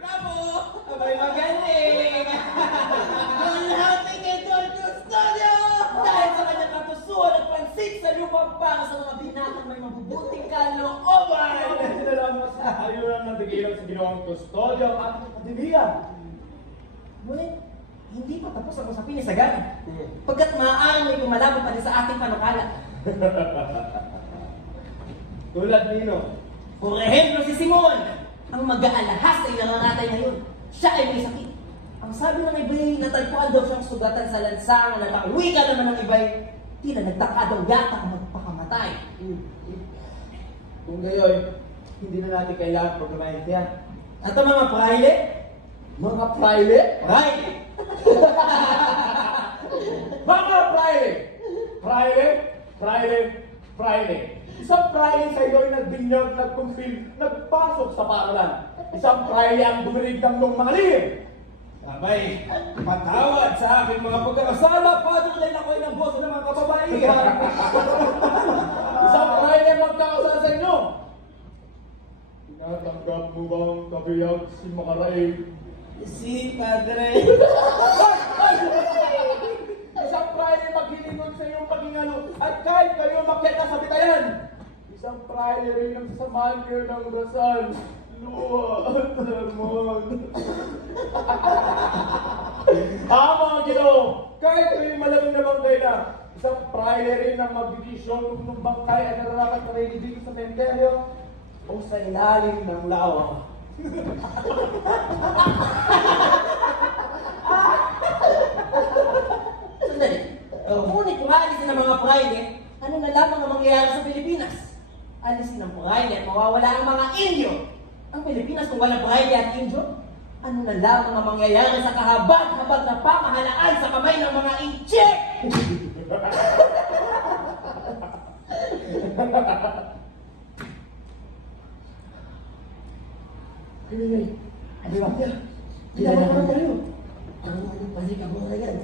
Bravo! Abay magaling! Malhating Edward Custodio! Dahil sa kanyang katusuan at pansit sa lupa para sa mga binatang may mabubuting kalooban! Sinalamat sa ayunan ng tigilan sa ginawang Custodio at akademiya. Ngunit, hindi pa tapos ang usapin ni Sagani. Pagkat maaaring may pumalabot pa rin sa ating panukala. Tulad nino. Por ejemplo, si Simon, ang mag-aalahas ay nangangatay ngayon. Siya ay may sakit. Ang sabi ng iba'y natagpuan daw siyang sugatan sa lansangan at ang wika naman ng iba'y tila nagtaka daw yata ang magpakamatay. Kung gayon, hindi na natin kailangan programahin siya. At ang mga praile? Mga praile? Praile! Mga praile! Praile, praile, praile. Isang praile sa iyo ay nagbinyag, nagkumpil, nagpasok sa paaralan. Isang praile ang bumirig ng nung mga lihim. Abay, patawad sa aking mga pagkakasala, Father Len, ako'y ng boss ng mga kababaihan. Isang praile ang magkakasal sa inyo. Tinatanggap mo bang kabiyag si Makaraig? Si Padre. Isang praile maghilingon sa iyong pagingalo at kahit kayo makita sa bitayan. Isang praile rin ang sasamahan kayo ng dasal, luha at sermon. Mga Ginoo, kahit kayo malamig na bangkay na, isang praile rin ang magdidisyon kung nung bangkay ay nararapat na rin dito sa sementeryo o sa ilalim ng lawa. Sandali. Ngunit kung alisin ang mga praile, ano na lamang ang mangyayari sa Pilipinas? Alisin ang praile at mawawala ang mga Indio. Ang Pilipinas kung walang praile at Indio, ano na lamang ang mangyayari sa kahabag-habag na pamahalaan sa kamay ng mga Inchik? Ay, Ano ba? Kailangan ko na tayo. Ang balik ako na yan.